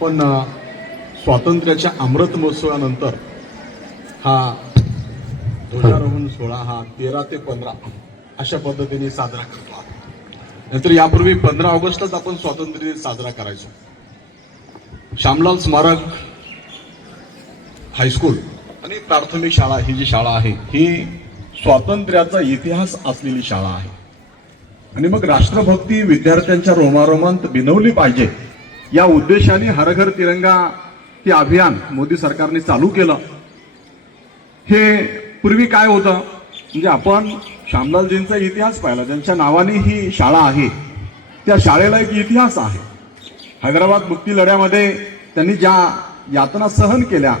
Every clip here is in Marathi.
आपण स्वातंत्र्याच्या अमृत महोत्सवानंतर हा ध्वजारोहण सोहळा हा तेरा ते पंधरा अशा पद्धतीने साजरा करतो आहोत नंतर यापूर्वी पंधरा ऑगस्टलाच आपण स्वातंत्र्य दिन साजरा करायचो. श्यामलाल स्मारक हायस्कूल आणि प्राथमिक शाळा ही जी शाळा आहे ही स्वातंत्र्याचा इतिहास असलेली शाळा आहे. आणि मग राष्ट्रभक्ती विद्यार्थ्यांच्या रोमारोमांत बिनवली पाहिजे या उद्देशाने हर घर तिरंगा ते अभियान मोदी सरकारने चालू केलं. हे पूर्वी काय होतं? म्हणजे आपण श्यामलालजींचा इतिहास पाहिला. ज्यांच्या नावाने ही शाळा आहे. त्या शाळेला एक इतिहास आहे. हैदराबाद मुक्ती लढ्यामध्ये त्यांनी ज्या यातना सहन केल्या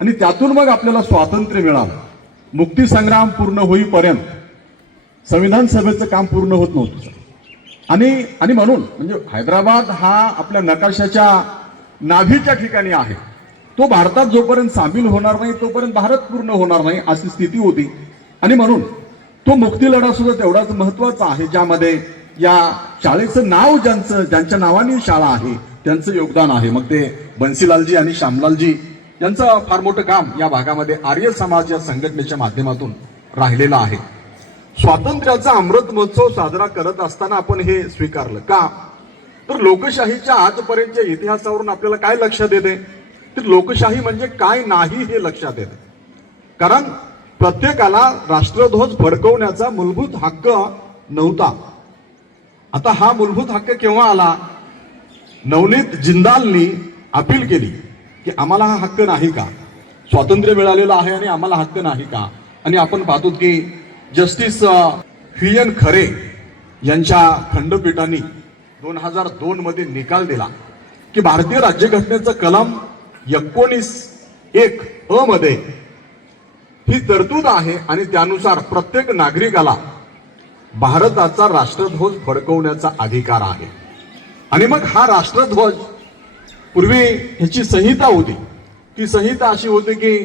आणि त्यातून मग आपल्याला स्वातंत्र्य मिळालं. मुक्ती संग्राम पूर्ण होईपर्यंत संविधान सभेचं काम पूर्ण होत नव्हतं. आणि आणि म्हणून म्हणजे हैदराबाद हा आपल्या नकाशाच्या नाभीच्या ठिकाणी आहे. तो भारतात जोपर्यंत सामील होणार नाही तोपर्यंत भारत पूर्ण होणार नाही अशी स्थिती होती. आणि म्हणून तो मुक्ती लढा सुद्धा तेवढाच महत्त्वाचा आहे ज्यामध्ये या शाळेचं नाव ज्यांचं ज्यांच्या नावाने शाळा आहे त्यांचं योगदान आहे. मग ते बन्सीलालजी आणि श्यामलालजी यांचं फार मोठं काम या भागामध्ये आर्य समाज या संघटनेच्या माध्यमातून राहिलेलं आहे. स्वातंत्र्याचा अमृत महोत्सव साजरा करत असताना आपण हे स्वीकारलं. का? तर लोकशाहीच्या आजपर्यंतच्या इतिहासावरून आपल्याला काय लक्षात येते तर लोकशाही म्हणजे काय नाही हे लक्षात येते. कारण प्रत्येकाला राष्ट्रध्वज फडकवण्याचा मूलभूत हक्क नव्हता. आता हा मूलभूत हक्क केव्हा आला? नवनीत जिंदालनी अपील केली की आम्हाला हा हक्क नाही का? स्वातंत्र्य मिळालेलं आहे आणि आम्हाला हक्क नाही का? आणि आपण पाहतो की जस्टिस व्ही. एन. खरे यांच्या खंडपीठाने दोन हजार दोन मध्ये निकाल दिला की भारतीय राज्यघटनेचं कलम एकोणीस एक अ मध्ये ही तरतूद आहे आणि त्यानुसार प्रत्येक नागरिकाला भारताचा राष्ट्रध्वज फडकवण्याचा अधिकार आहे. आणि मग हा राष्ट्रध्वज पूर्वी ह्याची संहिता होती. ती संहिता अशी होती की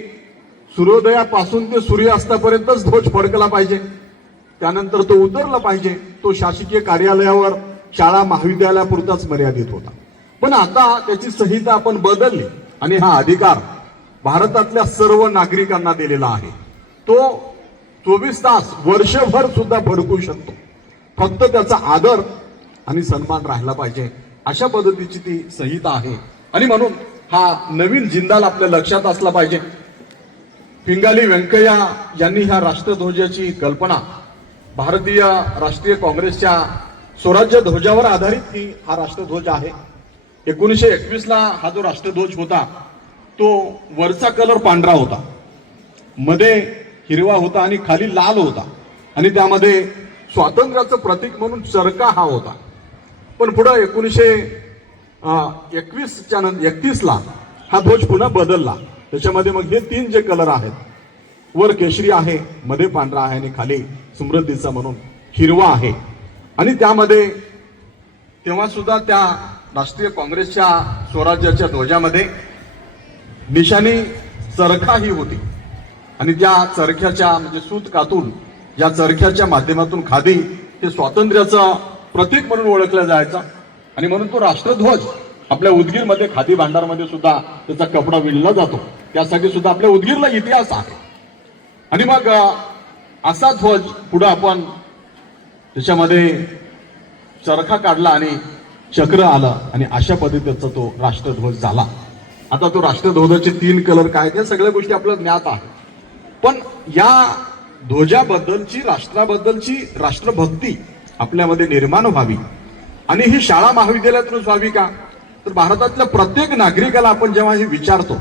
सूर्योदयापासून ते सूर्यास्तापर्यंतच ध्वज फडकला पाहिजे. त्यानंतर तो उतरला पाहिजे. तो शासकीय कार्यालयावर शाळा महाविद्यालयापुरताच मर्यादित होता. पण आता त्याची संहिता आपण बदलली आणि हा अधिकार भारतातल्या सर्व नागरिकांना दिलेला आहे. तो चोवीस तास वर्षभर सुद्धा फडकू शकतो. फक्त त्याचा आदर आणि सन्मान राहिला पाहिजे. अशा पद्धतीची ती संहिता आहे. आणि म्हणून हा नवीन जिंदाल आपल्या लक्षात असला पाहिजे. पिंगाली व्यंकय्या यांनी ह्या राष्ट्रध्वजाची कल्पना भारतीय राष्ट्रीय काँग्रेसच्या स्वराज्य ध्वजावर आधारित ही हा राष्ट्रध्वज आहे. एकोणीसशे एकवीसला हा जो राष्ट्रध्वज होता तो वरचा कलर पांढरा होता. मध्ये हिरवा होता आणि खाली लाल होता. आणि त्यामध्ये स्वातंत्र्याचं प्रतीक म्हणून चरका हा होता. पण पुढं एकोणीसशे एकवीसच्या नंतर एकतीसला हा ध्वज पुन्हा बदलला. त्याच्यामध्ये मग हे तीन जे कलर आहेत वर केशरी आहे मध्ये पांढरा आहे आणि खाली समृद्धीचा म्हणून हिरवा आहे. आणि त्यामध्ये तेव्हा सुद्धा त्या राष्ट्रीय काँग्रेसच्या स्वराज्याच्या ध्वजामध्ये निशाणी चरखा ही होती. आणि त्या चरख्याच्या म्हणजे सूत कातून या चरख्याच्या माध्यमातून खादी हे स्वातंत्र्याचं प्रतीक म्हणून ओळखलं जायचं. आणि म्हणून तो राष्ट्रध्वज आपल्या उदगीरमध्ये खादी भांडारमध्ये सुद्धा त्याचा कपडा विणला जातो. त्यासाठी सुद्धा आपल्या उदगीरला इतिहास आहे. आणि मग असा ध्वज पुढं आपण त्याच्यामध्ये चरखा काढला आणि चक्र आलं आणि अशा पद्धतीचा तो राष्ट्रध्वज झाला. आता तो राष्ट्रध्वजाचे तीन कलर काय त्या सगळ्या गोष्टी आपल्या ज्ञात आहे पण या ध्वजाबद्दलची राष्ट्राबद्दलची राष्ट्रभक्ती आपल्यामध्ये निर्माण व्हावी. आणि ही शाळा महाविद्यालयातूनच व्हावी का? तर भारतातल्या प्रत्येक नागरिकाला आपण जेव्हा हे विचारतो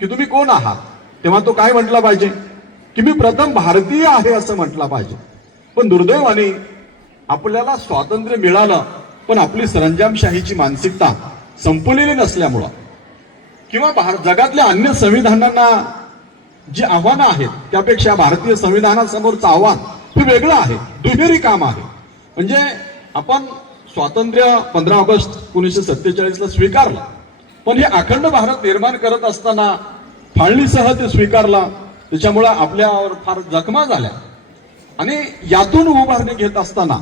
की तुम्ही कोण आहात? तेव्हा तो काय म्हटला पाहिजे? की मी प्रथम भारतीय आहे असं म्हटला पाहिजे. पण दुर्दैवाने आपल्याला स्वातंत्र्य मिळालं पण आपली सरंजामशाहीची मानसिकता संपलेली नसल्यामुळं. किंवा भार जगातल्या अन्य संविधानांना जी आव्हानं आहेत त्यापेक्षा भारतीय संविधानासमोरचं आव्हान हे वेगळं आहे दुहेरी काम आहे. म्हणजे आपण स्वातंत्र्य पंधरा ऑगस्ट एकोणीसशे सत्तेचाळीस ला स्वीकारलं. पण हे अखंड भारत निर्माण करत असताना फाळणीसह ते स्वीकारला त्याच्यामुळे आपल्यावर फार जखमा झाल्या. आणि यातून उभारणी घेत असताना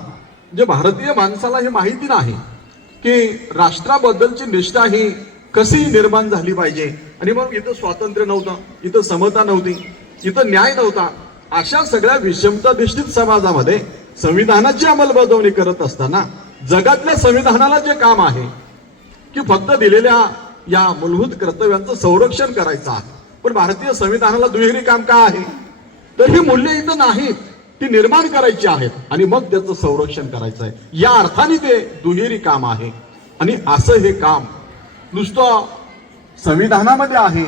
जे भारतीय माणसाला हे माहिती नाही की राष्ट्राबद्दलची निष्ठा ही कशी निर्माण झाली पाहिजे. आणि मग इथं स्वातंत्र्य नव्हतं इथं समता नव्हती इथं न्याय नव्हता. अशा सगळ्या विषमताधिष्ठित समाजामध्ये संविधानाची अंमलबजावणी करत असताना जगातल्या संविधानाला जे काम आहे की फक्त दिलेल्या या मूलभूत कर्तव्यांचं संरक्षण करायचं आहे. पण भारतीय संविधानाला दुहेरी काम का आहे? तर ही मूल्य इथं नाहीत. ती निर्माण करायची आहेत आणि मग त्याचं संरक्षण करायचं आहे या अर्थाने ते दुहेरी काम आहे. आणि असं हे काम नुसतं संविधानामध्ये आहे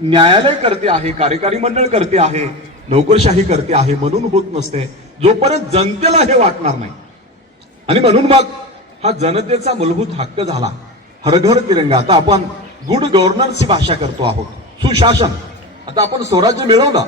न्यायालय करते आहे कार्यकारी मंडळ करते आहे नोकरशाही करते आहे म्हणून होत नसते. जोपर्यंत जनतेला हे वाटणार नाही. आणि म्हणून मग हा जनतेचा मूलभूत हक्क झाला. हर घर तिरंगा. आता आपण गुड गव्हर्नन्सची भाषा करतो आहोत. सुशासन. आता आपण स्वराज्य मिळवलं.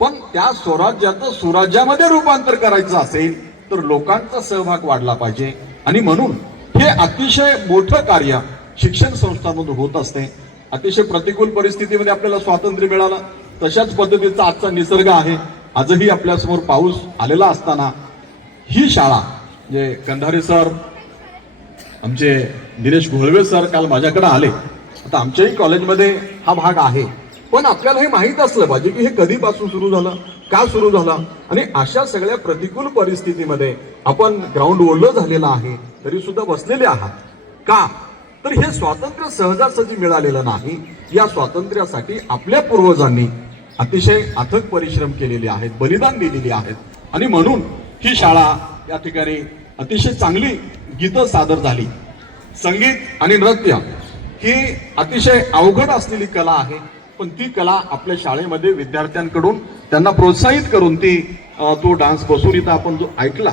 पण त्या स्वराज्याचं सुराज्यामध्ये रूपांतर करायचं असेल तर लोकांचा सहभाग वाढला पाहिजे. आणि म्हणून हे अतिशय मोठं कार्य शिक्षण संस्थांमधून होत असते. अतिशय प्रतिकूल परिस्थितीमध्ये आपल्याला स्वातंत्र्य मिळालं. तशाच पद्धतीचा आजचा निसर्ग आहे. आजही आपल्यासमोर पाऊस आलेला असताना ही शाळा जे कंधारे सर आमचे दिनेश घोळवे सर काल माझ्याकडे आले. आता आमच्याही कॉलेजमध्ये हा भाग आहे. पण आपल्याला हे माहीत असलं पाहिजे की हे कधीपासून सुरू झालं का सुरू झालं? आणि अशा सगळ्या प्रतिकूल परिस्थितीमध्ये आपण ग्राउंड ओढलं झालेलं आहे तरी सुद्धा बसलेले आहात. का? तर हे स्वातंत्र्य सहजासहजी मिळालेलं नाही. या स्वातंत्र्यासाठी आपल्या पूर्वजांनी अतिशय अथक परिश्रम केलेले आहेत बलिदान दिलेली आहेत. आणि म्हणून ही शाळा या ठिकाणी अतिशय चांगली गीतं सादर झाली. संगीत आणि नृत्य ही अतिशय अवघड असलेली कला आहे पण ती कला आपल्या शाळेमध्ये विद्यार्थ्यांकडून त्यांना प्रोत्साहित करून ती तो डान्स बसून इथं आपण जो ऐकला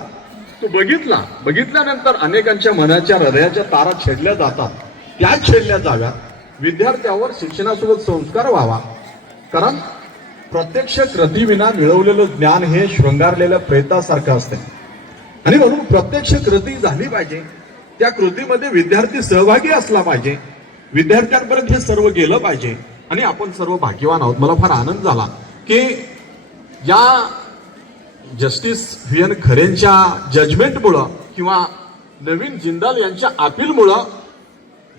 तो बघितला. बघितल्यानंतर अनेकांच्या मनाच्या हृदयाच्या तारा छेडल्या जातात. त्या छेडल्या जाव्यात. विद्यार्थ्यावर शिक्षणासोबत संस्कार व्हावा. कारण प्रत्यक्ष कृतीविना मिळवलेलं ज्ञान हे शृंगारलेल्या प्रेतासारखं असते आणि म्हणून प्रत्यक्ष कृती झाली पाहिजे. त्या कृतीमध्ये विद्यार्थी सहभागी असला पाहिजे. विद्यार्थ्यांपर्यंत हे सर्व गेलं पाहिजे. आणि आपण सर्व भाग्यवान आहोत. मला फार आनंद झाला की या जस्टिस व्ही एन खरेंच्या जजमेंटमुळं किंवा नवीन जिंदाल यांच्या अपीलमुळं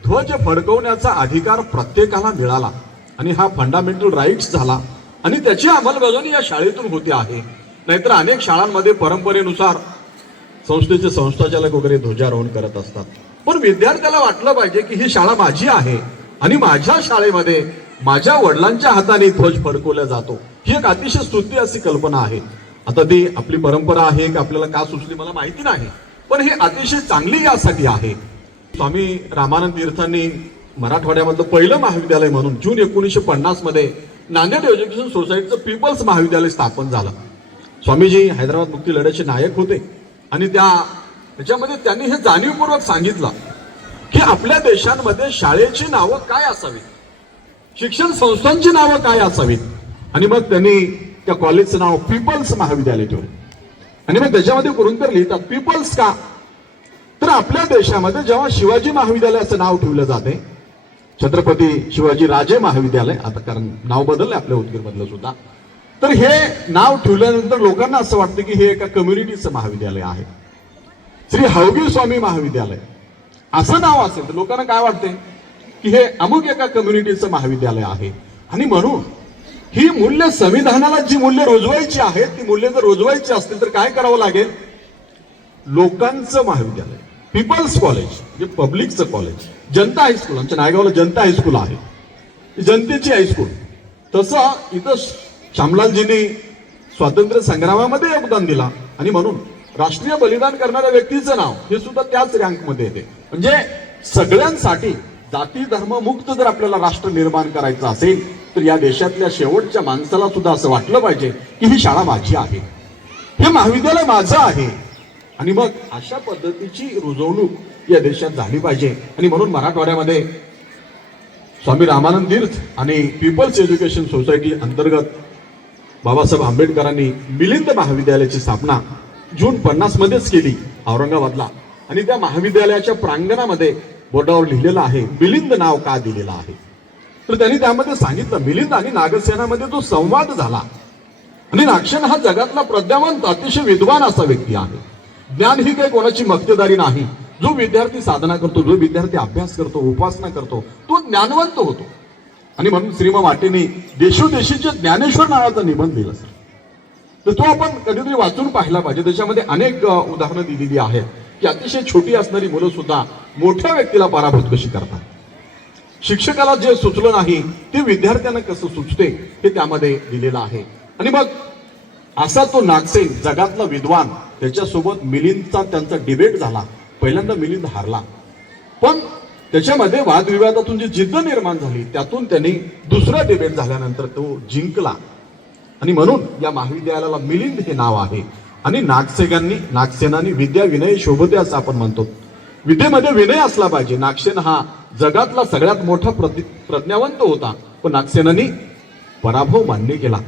ध्वज फडकवण्याचा अधिकार प्रत्येकाला मिळाला. आणि हा फंडामेंटल राईट्स झाला. आणि त्याची अंमलबजावणी या शाळेतून होते आहे. नाहीतर अनेक शाळांमध्ये परंपरेनुसार संस्थेचे संस्थाचालक वगैरे ध्वजारोहण करत असतात. पण विद्यार्थ्याला वाटलं पाहिजे की ही शाळा माझी आहे आणि माझ्या शाळेमध्ये माझ्या वडिलांच्या हाताने ध्वज फडकवला जातो. ही एक अतिशय स्तुती अशी कल्पना आहे. आता ती आपली परंपरा आहे की आपल्याला का सुचली मला माहिती नाही. पण हे अतिशय चांगली यासाठी आहे. स्वामी रामानंद तीर्थांनी मराठवाड्यामधलं पहिलं महाविद्यालय म्हणून जून एकोणीसशे पन्नासमध्ये नांदेड एज्युकेशन सोसायटीचं पीपल्स महाविद्यालय स्थापन झालं. स्वामीजी हैदराबाद मुक्ती लढ्याचे नायक होते. आणि त्या त्याच्यामध्ये त्यांनी हे जाणीवपूर्वक सांगितलं की आपल्या देशांमध्ये शाळेची नावं काय असावीत? शिक्षण संस्थांची नावं काय असावीत? आणि मग त्यांनी त्या कॉलेजचं नाव पीपल्स महाविद्यालय ठेवलं. आणि मग त्याच्यामध्ये करून तर लिहितात पीपल्स का? तर आपल्या देशामध्ये जेव्हा शिवाजी महाविद्यालयाचं नाव ठेवलं जाते छत्रपती शिवाजी राजे महाविद्यालय आता कारण नाव बदललं आपल्या उदगीर मधलं सुद्धा तर हे नाव ठेवल्यानंतर लोकांना असं वाटतं की हे एका कम्युनिटीचं महाविद्यालय आहे. श्री हवगी स्वामी महाविद्यालय. असं नाव असेल तर लोकांना काय वाटते की हे अमुक एका कम्युनिटीचं महाविद्यालय आहे. आणि म्हणून ही मूल्य संविधानाला जी मूल्य रोजवायची आहेत ती मूल्य जर रोजवायची असतील तर काय करावं लागेल? लोकांचं महाविद्यालय. पीपल्स कॉलेज म्हणजे पब्लिकचं कॉलेज जनता हायस्कूल आमच्या नायगावला जनता हायस्कूल आहे. जनतेची हायस्कूल तसं इथं श्यामलालजींनी स्वातंत्र्य संग्रामामध्ये योगदान दिला. आणि म्हणून राष्ट्रीय बलिदान करणाऱ्या व्यक्तीचं नाव हे सुद्धा त्याच रँकमध्ये येते. म्हणजे सगळ्यांसाठी जाती धर्म मुक्त जर आपल्याला राष्ट्र निर्माण करायचं असेल तर या देशातल्या शेवटच्या माणसाला सुद्धा असं वाटलं पाहिजे की ही शाळा माझी आहे. हे महाविद्यालय माझं आहे. आणि मग अशा पद्धतीची रुजवणूक या देशात झाली पाहिजे. आणि म्हणून मराठवाड्यामध्ये स्वामी रामानंद तीर्थ आणि पीपल्स एज्युकेशन सोसायटी अंतर्गत बाबासाहेब आंबेडकरांनी मिलिंद महाविद्यालयाची स्थापना जून पन्नास मध्येच केली औरंगाबादला. आणि त्या महाविद्यालयाच्या प्रांगणामध्ये बोर्डावर लिहिलेलं आहे मिलिंद नाव का दिलेलं आहे? तर त्यांनी त्यामध्ये सांगितलं मिलिंद आणि नागसेनामध्ये जो संवाद झाला. आणि नागसेन हा जगातला प्रज्ञावंत अतिशय विद्वान असा व्यक्ती आहे. ज्ञान ही काही कोणाची मक्तेदारी नाही. जो विद्यार्थी साधना करतो जो विद्यार्थी अभ्यास करतो उपासना करतो तो ज्ञानवंत होतो. आणि म्हणून श्रीमा वाटेने देशोदेशीचे ज्ञानेश्वर नावाचा निबंध दिला सर. तर तो आपण कधीतरी वाचून पाहिला पाहिजे. त्याच्यामध्ये अनेक उदाहरणं दिलेली आहेत की अतिशय छोटी असणारी मुलं सुद्धा मोठ्या व्यक्तीला पराभूत कशी करतात? शिक्षकाला जे सुचलं नाही ते विद्यार्थ्यांना कसं सुचते हे त्यामध्ये दिलेलं आहे. आणि मग असा तो नागसेन जगातला विद्वान त्याच्यासोबत मिलिंदचा त्यांचा डिबेट झाला. पहिल्यांदा मिलिंद हारला. पण त्याच्यामध्ये वादविवादातून जी जिद्द निर्माण झाली त्यातून त्यांनी दुसरा डिबेट झाल्यानंतर तो जिंकला. आणि म्हणून या महाविद्यालयाला मिलिंद हे नाव आहे. आणि नागसेनांनी नागसेनानी विद्या विनय शोभते असं आपण म्हणतो. विद्येमध्ये विनय असला पाहिजे. नागसेन हा जगातला सगळ्यात मोठा प्रति प्रज्ञावंत होता. पण नागसेनानी पराभव मान्य केला.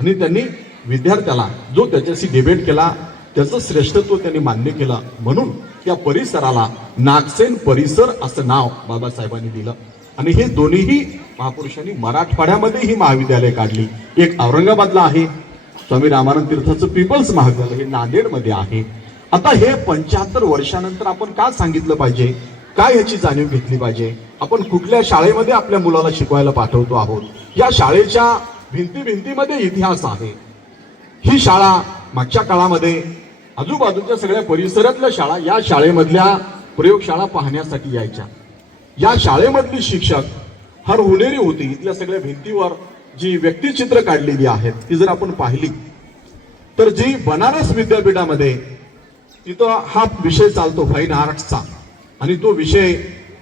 आणि त्यांनी विद्यार्थ्याला जो त्याच्याशी डिबेट केला त्याचं श्रेष्ठत्व त्यांनी मान्य केलं. म्हणून त्या परिसराला नागसेन परिसर असं नाव बाबासाहेबांनी दिलं. आणि हे दोन्हीही महापुरुषांनी मराठवाड्यामध्ये ही महाविद्यालय काढली. एक औरंगाबादला आहे स्वामी रामानंद तीर्थाचं पीपल्स महाविद्यालय हे नांदेडमध्ये आहे. आता हे पंच्याहत्तर वर्षानंतर आपण का सांगितलं पाहिजे? काय याची जाणीव घेतली पाहिजे? आपण कुठल्या शाळेमध्ये आपल्या मुलाला शिकवायला पाठवतो आहोत? या शाळेच्या भिंती भिंतीमध्ये इतिहास आहे. ही शाळा मागच्या काळामध्ये आजूबाजूच्या सगळ्या परिसरातल्या शाळा या शाळेमधल्या प्रयोगशाळा पाहण्यासाठी यायच्या. या शाळेमधली शिक्षक हर हुनेरी होती. इथल्या सगळ्या भिंतीवर जी व्यक्तिचित्र काढलेली आहेत ती जर आपण पाहिली तर जी बनारस विद्यापीठामध्ये तिथं हा विषय चालतो फाईन आर्ट्सचा आणि तो विषय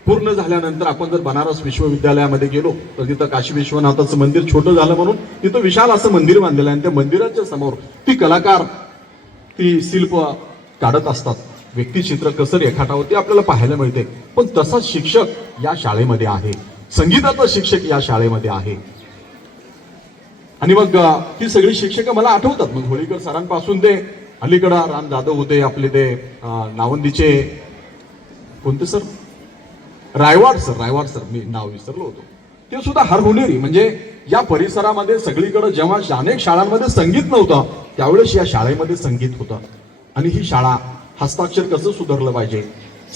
पूर्ण झाल्यानंतर आपण जर बनारस विश्वविद्यालयामध्ये गेलो तर तिथं काशी विश्वनाथाचं मंदिर छोटं झालं म्हणून तिथं विशाल असं मंदिर बांधलेलं आहे आणि त्या मंदिराच्या समोर ती कलाकार ती शिल्प काढत असतात. व्यक्तिचित्र कसं रेखाटावं ते आपल्याला पाहायला मिळते. पण तसाच शिक्षक या शाळेमध्ये आहे. संगीताचा शिक्षक या शाळेमध्ये आहे. आणि मग ती ही सगळी शिक्षक मला आठवतात. मग होळीकर सरांपासून ते अलीकडं राम जाधव होते आपले ते नावंदीचे कोणते sir? Raiwad sir Raiwad sir मी नाव विसरलो होतो. ते सुद्धा हार्मोनियरी. म्हणजे या परिसरामध्ये सगळीकडे जेव्हा अनेक शाळांमध्ये संगीत नव्हतं त्यावेळेस या शाळेमध्ये संगीत होतं. आणि ही शाळा हस्ताक्षर कसं सुधारलं पाहिजे?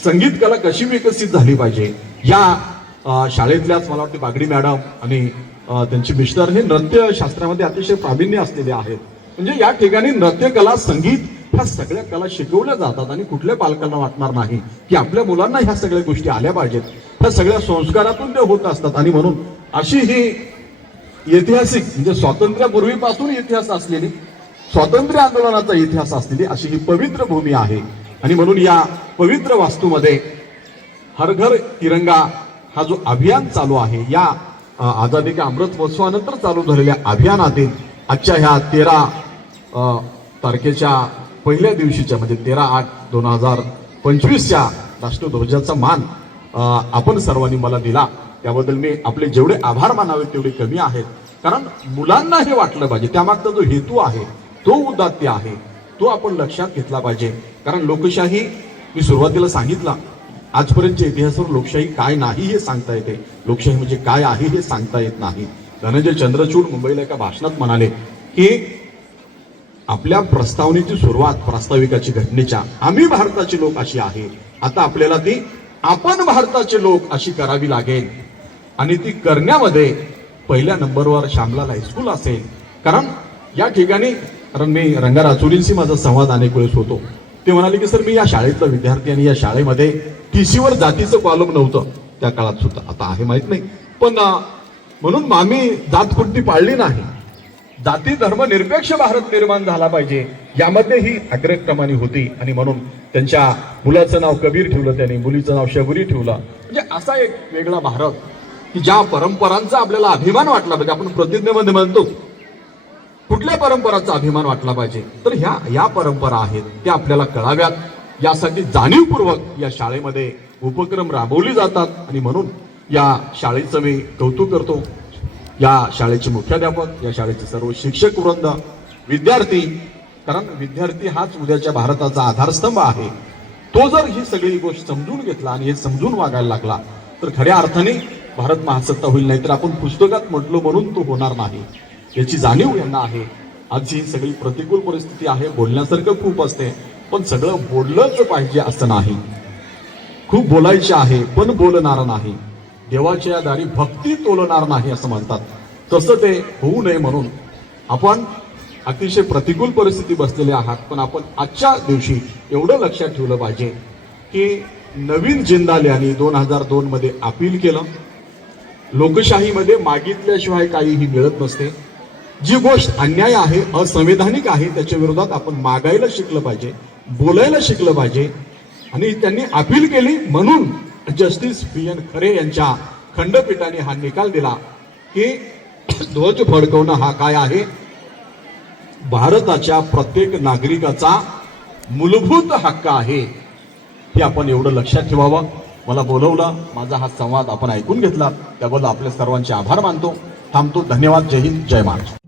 संगीत कला कशी विकसित झाली पाहिजे? या शाळेतल्याच मला वाटते बागडी मॅडम आणि त्यांचे मिस्टर हे नृत्य शास्त्रामध्ये अतिशय प्रावीण्य असलेले आहेत. म्हणजे या ठिकाणी नृत्यकला संगीत ह्या सगळ्या कला शिकवल्या जातात आणि कुठल्या पालकांना वाटणार नाही की आपल्या मुलांना ह्या सगळ्या गोष्टी आल्या पाहिजेत. ह्या सगळ्या संस्कारातून ते होत असतात. आणि म्हणून अशी ही ऐतिहासिक म्हणजे स्वातंत्र्यापूर्वीपासून इतिहास असलेली स्वातंत्र्य आंदोलनाचा इतिहास असलेली अशी ही पवित्र भूमी आहे. आणि म्हणून या पवित्र वास्तूमध्ये हर घर तिरंगा हा जो अभियान चालू आहे या आझादी का अमृत महोत्सवानंतर चालू झालेल्या अभियानातील आजच्या ह्या तेरा तारखेच्या पहिल्या दिवशीच्या म्हणजे तेरा आठ दोन हजार पंचवीसच्या राष्ट्रध्वजाचा मान आपण सर्वांनी मला दिला. त्याबद्दल मी आपले जेवढे आभार मानावे तेवढे कमी आहेत. कारण मुलांना हे वाटलं पाहिजे. त्यामागचा जो हेतू आहे तो उदात्य आहे. तो आपण लक्षात घेतला पाहिजे. कारण लोकशाही मी सुरुवातीला सांगितला आजपर्यंतच्या इतिहासावर लोकशाही काय नाही हे सांगता येते. लोकशाही म्हणजे काय आहे हे सांगता येत नाही. धनंजय चंद्रचूड मुंबईला एका भाषणात म्हणाले की आपल्या प्रस्तावनेची सुरुवात प्रास्ताविकाची घटनेच्या आम्ही भारताचे लोक अशी आहे. आता आपल्याला ती आपण भारताचे लोक अशी करावी लागेल. आणि ती करण्यामध्ये पहिल्या नंबरवर श्यामलाल हायस्कूल असेल. कारण या ठिकाणी कारण मी रंगाराचुरींशी माझा संवाद अनेक वेळेस होतो. ते म्हणाले की सर मी या शाळेतला विद्यार्थी आणि या शाळेमध्ये टीसीवर जातीचं कॉलम नव्हतं. त्या काळात सुद्धा. आता आहे माहीत नाही. पण म्हणून आम्ही जातकुर्ती पाळली नाही. जाती धर्म निरपेक्ष भारत निर्माण झाला पाहिजे. यामध्ये ही अग्रक्रमाने होती. आणि म्हणून त्यांच्या मुलाचं नाव कबीर ठेवलं त्यांनी मुलीचं नाव शबरी ठेवलं. म्हणजे असा एक वेगळा भारत की ज्या परंपरांचा आपल्याला अभिमान वाटला पाहिजे. आपण प्रतिज्ञेमध्ये म्हणतो कुठल्या परंपराचा अभिमान वाटला पाहिजे? तर ह्या या परंपरा आहेत त्या आपल्याला कळाव्यात. यासाठी जाणीवपूर्वक या शाळेमध्ये उपक्रम राबवले जातात. आणि म्हणून या शाळेचं मी कौतुक करतो. या शाळेचे मुख्याध्यापक या शाळेचे सर्व शिक्षक वृंद विद्यार्थी कारण विद्यार्थी हाच उद्याच्या भारताचा आधारस्तंभ आहे. तो जर ही सगळी गोष्ट समजून घेतला आणि हे समजून वागायला लागला तर खऱ्या अर्थाने भारत महासत्ता होईल नाही तर आपण पुस्तकात म्हटलो म्हणून तो होणार नाही. याची जाणीव यांना आहे. आज ही सगळी प्रतिकूल परिस्थिती आहे बोलण्यासारखं खूप असते पण सगळं बोललंच पाहिजे असं नाही. खूप बोलायचे आहे पण बोलणार नाही. देवाच्या दारी भक्ती तोलणार नाही असं म्हणतात. तसं ते होऊ नये म्हणून आपण अतिशय प्रतिकूल परिस्थिती बसलेले आहात पण आपण आजच्या दिवशी एवढं लक्षात ठेवलं पाहिजे की नवीन जिंदाल यांनी दोन हजार दोनमध्ये अपील केलं. लोकशाहीमध्ये मागितल्याशिवाय काहीही मिळत नसते. जी गोष्ट अन्याय आहे असंवैधानिक आहे त्याच्या विरोधात आपण मागायला शिकलं पाहिजे बोलायला शिकलं पाहिजे. आणि त्यांनी अपील केली म्हणून जस्टिस पी एन खरे यांच्या खंडपीठाने हा निकाल दिला की ध्वज फडकवणं हा काय आहे? भारताच्या प्रत्येक नागरिकाचा मूलभूत हक्क आहे हे आपण एवढं लक्षात ठेवावं. मला बोलवलं माझा हा संवाद आपण ऐकून घेतला. त्याबद्दल आपल्या सर्वांचे आभार मानतो. थांबतो. धन्यवाद. जय हिंद. जय महाराष्ट्र.